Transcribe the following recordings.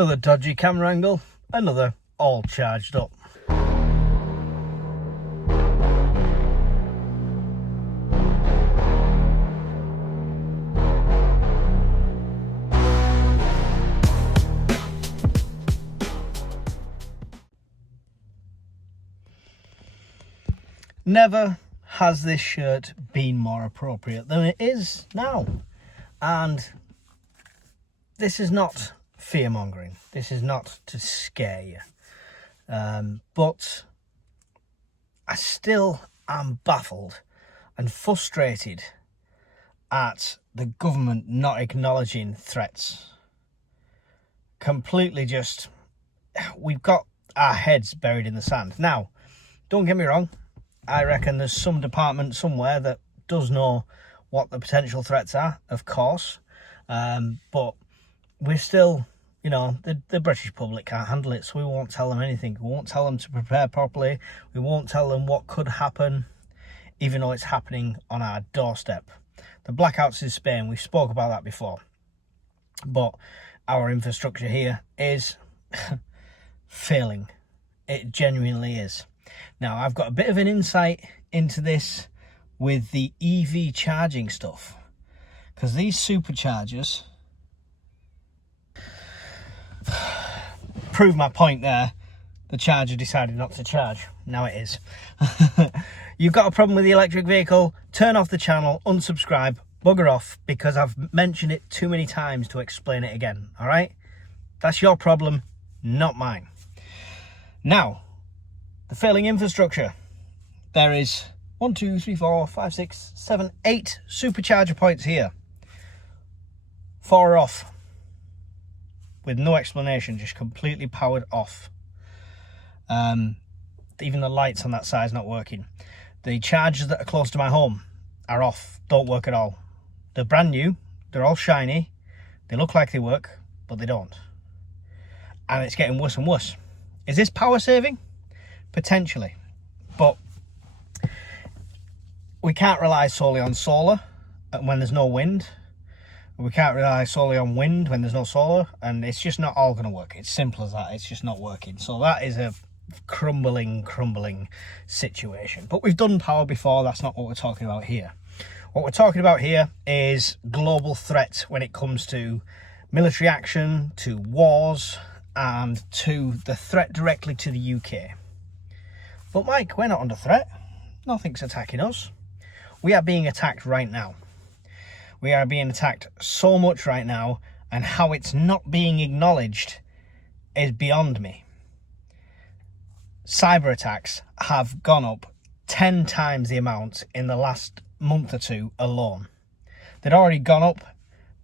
Another dodgy camera angle, another all charged up. Never has this shirt been more appropriate than it is now. And this is not fear-mongering. This is not to scare you. But I still am baffled and frustrated at the government not acknowledging threats. Completely just, we've got our heads buried in the sand. Now, don't get me wrong. I reckon there's some department somewhere that does know what the potential threats are, of course. But we're still, you know, the British public can't handle it, so we won't tell them anything. We won't tell them to prepare properly. We won't tell them what could happen, even though it's happening on our doorstep. The blackouts in Spain, we spoke about that before. But our infrastructure here is failing. It genuinely is. Now, I've got a bit of an insight into this with the EV charging stuff, because these superchargers prove my point there. The charger decided not to charge. Now it is. You've got a problem with the electric vehicle, turn off the channel, unsubscribe, bugger off, because I've mentioned it too many times to explain it again, all right? That's your problem, not mine. Now, the failing infrastructure. There is 1, 2, 3, 4, 5, 6, 7, 8 supercharger points here. 4 are off. With no explanation, just completely powered off. Even the lights on that side's not working. The chargers that are close to my home are off, don't work at all. They're brand new, they're all shiny, they look like they work, but they don't. And it's getting worse and worse. Is this power saving? Potentially, but we can't rely solely on solar when there's no wind. We can't rely solely on wind when there's no solar, and it's just not all going to work. It's simple as that. It's just not working. So that is a crumbling situation. But we've done power before. That's not what we're talking about here. What we're talking about here is global threats when it comes to military action, to wars, and to the threat directly to the UK. But Mike, we're not under threat. Nothing's attacking us. We are being attacked right now. We are being attacked so much right now, and how it's not being acknowledged is beyond me. Cyber attacks have gone up 10 times the amount in the last month or two alone. They'd already gone up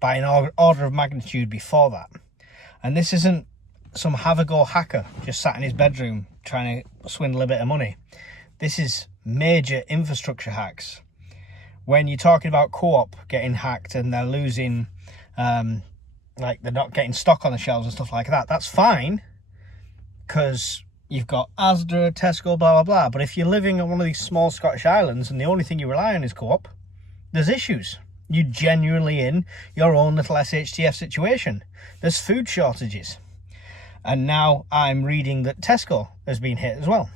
by an order of magnitude before that. And this isn't some have-a-go hacker just sat in his bedroom trying to swindle a bit of money. This is major infrastructure hacks. When you're talking about Co-op getting hacked and they're losing, like they're not getting stock on the shelves and stuff like that, that's fine, because you've got Asda, Tesco, blah, blah, blah. But if you're living on one of these small Scottish islands and the only thing you rely on is Co-op, there's issues. You're genuinely in your own little SHTF situation. There's food shortages. And now I'm reading that Tesco has been hit as well.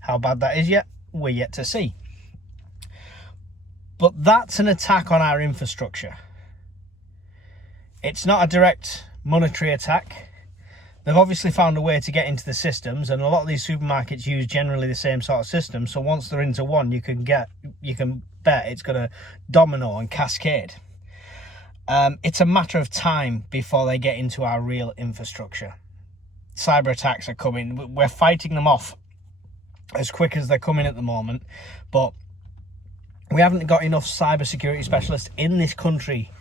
How bad that is yet, we're yet to see. But that's an attack on our infrastructure. It's not a direct monetary attack. They've obviously found a way to get into the systems, and a lot of these supermarkets use generally the same sort of system. So once they're into one, you can bet it's going to domino and cascade. It's a matter of time before they get into our real infrastructure. Cyber attacks are coming. We're fighting them off as quick as they're coming at the moment, but we haven't got enough cybersecurity specialists in this country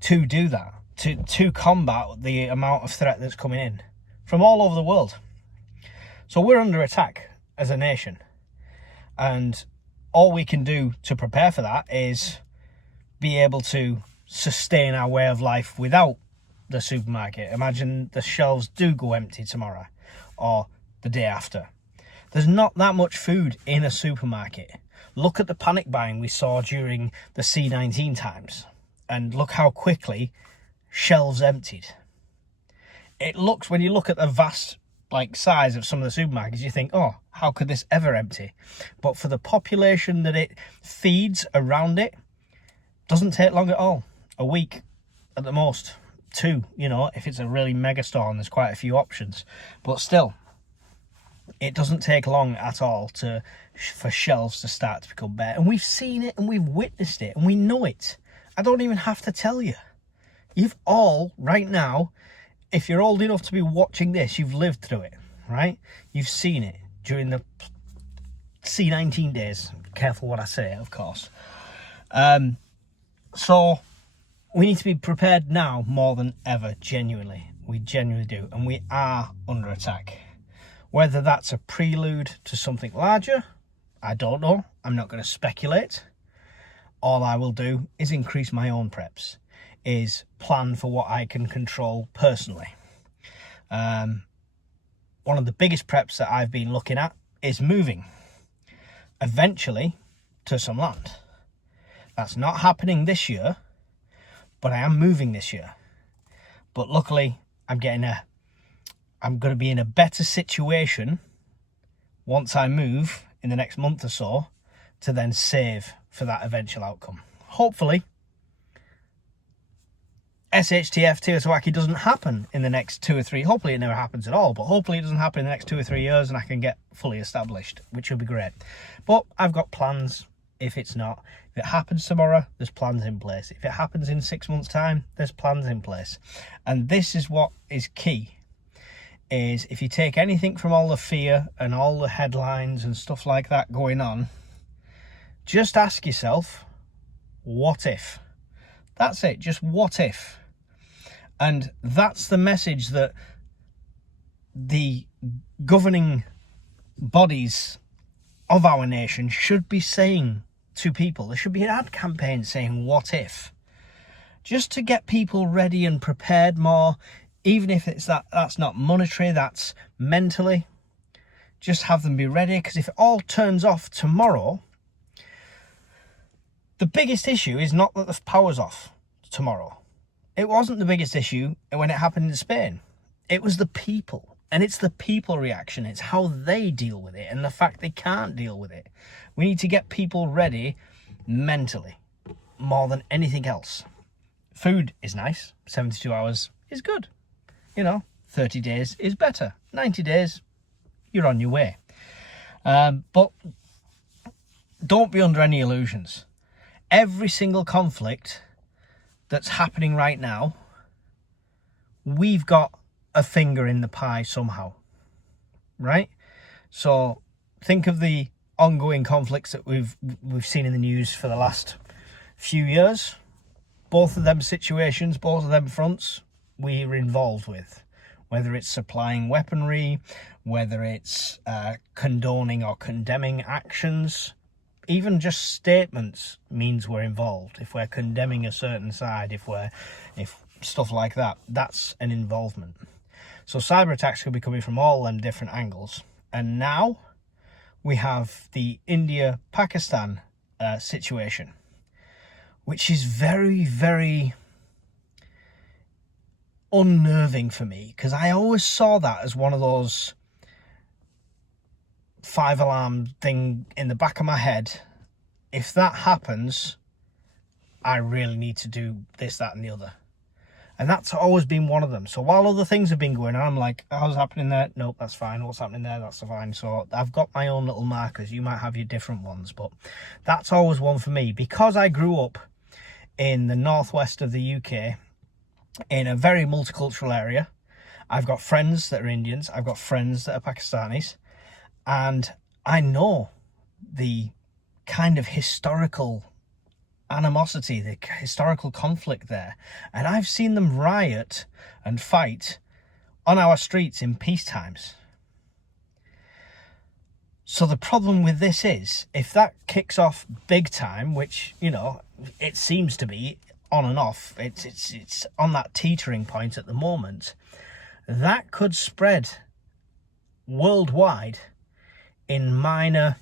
to do that, to combat the amount of threat that's coming in from all over the world. So we're under attack as a nation, and all we can do to prepare for that is be able to sustain our way of life without the supermarket. Imagine the shelves do go empty tomorrow or the day after. There's not that much food in a supermarket. Look at the panic buying we saw during the C-19 times, and look how quickly shelves emptied. it looks, when you look at the vast like size of some of the supermarkets, you think, oh, how could this ever empty? But for the population that it feeds around it, doesn't take long at all. A week at the most, 2, you know, if it's a really mega store and there's quite a few options. But still, it doesn't take long at all for shelves to start to become bare. And we've seen it and we've witnessed it and we know it. I don't even have to tell you. You've all, right now, if you're old enough to be watching this, you've lived through it, right? You've seen it during the C19 days. Careful what I say, of course. So we need to be prepared now more than ever, genuinely. We genuinely do. And we are under attack. Whether that's a prelude to something larger, I don't know. I'm not going to speculate. All I will do is increase my own preps, is plan for what I can control personally. One of the biggest preps that I've been looking at is moving eventually to some land. That's not happening this year, but I am moving this year. But luckily, I'm going to be in a better situation once I move in the next month or so to then save for that eventual outcome. Hopefully, SHTF Teotihuacan doesn't happen in the next 2 or 3. Hopefully it never happens at all, but hopefully it doesn't happen in the next 2 or 3 years and I can get fully established, which would be great. But I've got plans if it's not. If it happens tomorrow, there's plans in place. If it happens in 6 months' time, there's plans in place. And this is what is key, is if you take anything from all the fear and all the headlines and stuff like that going on, just ask yourself, what if? That's it, just what if? And that's the message that the governing bodies of our nation should be saying to people. There should be an ad campaign saying, what if? Just to get people ready and prepared more, even if it's that's not monetary, that's mentally. Just have them be ready, because if it all turns off tomorrow, the biggest issue is not that the power's off tomorrow. It wasn't the biggest issue when it happened in Spain. It was the people. And it's the people reaction. It's how they deal with it and the fact they can't deal with it. We need to get people ready mentally more than anything else. Food is nice. 72 hours is good. 30 days is better. 90 days, you're on your way. But don't be under any illusions. Every single conflict that's happening right now, we've got a finger in the pie somehow, right? So think of the ongoing conflicts that we've seen in the news for the last few years. Both of them situations, both of them fronts, we're involved with. Whether it's supplying weaponry, whether it's condoning or condemning actions, even just statements means we're involved. If we're condemning a certain side, if stuff like that, that's an involvement. So cyber attacks could be coming from all them different angles. And now we have the India-Pakistan situation, which is very, very unnerving for me, because I always saw that as one of those 5-alarm thing in the back of my head. If that happens, I really need to do this, that and the other. And that's always been one of them. So while other things have been going on, I'm like, how's happening there? Nope, that's fine. What's happening there? That's fine. So I've got my own little markers. You might have your different ones, but that's always one for me. Because I grew up in the northwest of the UK, in a very multicultural area. I've got friends that are Indians. I've got friends that are Pakistanis. And I know the kind of historical animosity, the historical conflict there. And I've seen them riot and fight on our streets in peace times. So the problem with this is, if that kicks off big time, which, it seems to be on and off, it's on that teetering point at the moment, that could spread worldwide in minor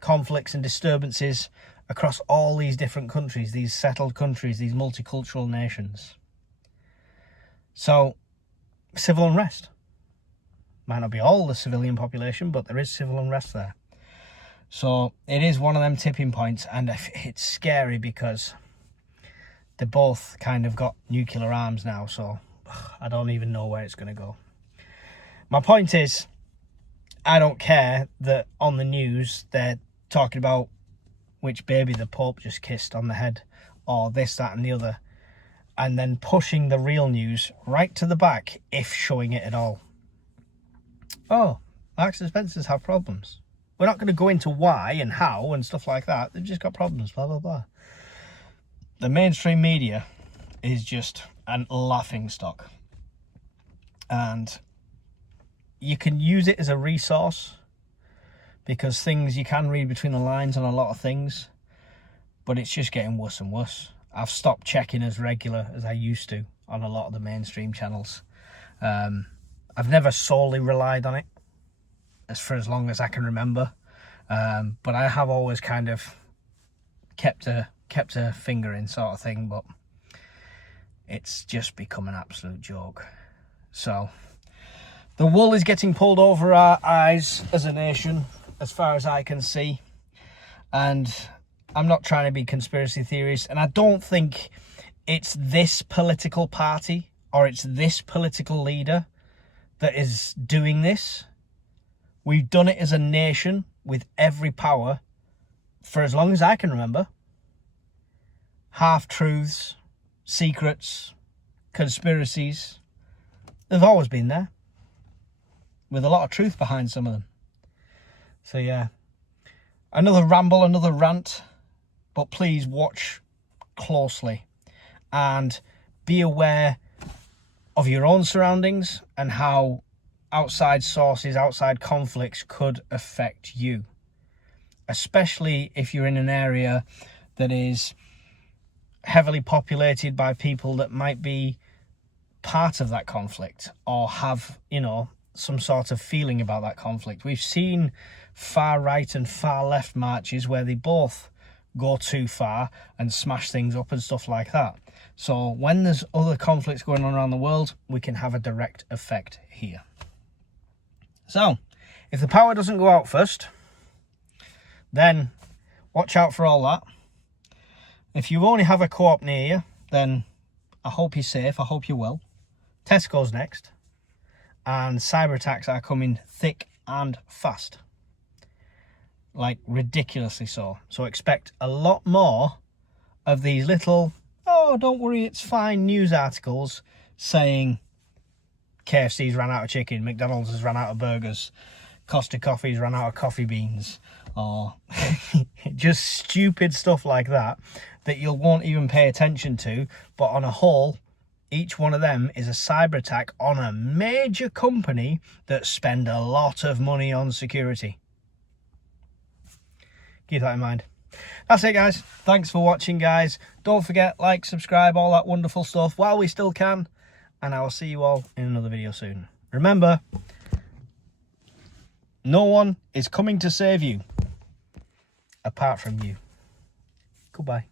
conflicts and disturbances across all these different countries, these settled countries, these multicultural nations. So civil unrest. Might not be all the civilian population, but there is civil unrest there. So it is one of them tipping points, and it's scary because they both kind of got nuclear arms now, so I don't even know where it's going to go. My point is, I don't care that on the news they're talking about which baby the Pope just kissed on the head, or this, that and the other, and then pushing the real news right to the back, if showing it at all. Oh, Marks and Spencers have problems. We're not going to go into why and how and stuff like that. They've just got problems, blah, blah, blah. The mainstream media is just a laughing stock. And you can use it as a resource because you can read between the lines on a lot of things, but it's just getting worse and worse. I've stopped checking as regular as I used to on a lot of the mainstream channels. I've never solely relied on it for as long as I can remember, but I have always kind of kept a finger in, sort of thing, but it's just become an absolute joke. So the wool is getting pulled over our eyes as a nation, as far as I can see, and I'm not trying to be conspiracy theorist, and I don't think it's this political party or it's this political leader that is doing this. We've done it as a nation with every power for as long as I can remember. Half-truths, secrets, conspiracies, they've always been there, with a lot of truth behind some of them. So yeah, another ramble, another rant, but please watch closely and be aware of your own surroundings and how outside sources, outside conflicts could affect you, especially if you're in an area that is heavily populated by people that might be part of that conflict or have, some sort of feeling about that conflict. We've seen far right and far left marches where they both go too far and smash things up and stuff like that. So when there's other conflicts going on around the world, we can have a direct effect here. So if the power doesn't go out first, then watch out for all that. If you only have a co-op near you, then I hope you're safe, I hope you're well. Tesco's next, and cyber attacks are coming thick and fast, like ridiculously so. So expect a lot more of these little, oh, don't worry, it's fine news articles saying KFC's ran out of chicken, McDonald's has ran out of burgers, Costa Coffee's ran out of coffee beans, or just stupid stuff like that you won't even pay attention to. But on a whole, each one of them is a cyber attack on a major company that spend a lot of money on security. Keep that in mind. That's it, guys. Thanks for watching, guys. Don't forget, like, subscribe, all that wonderful stuff while we still can. And I will see you all in another video soon. Remember, no one is coming to save you apart from you. Goodbye.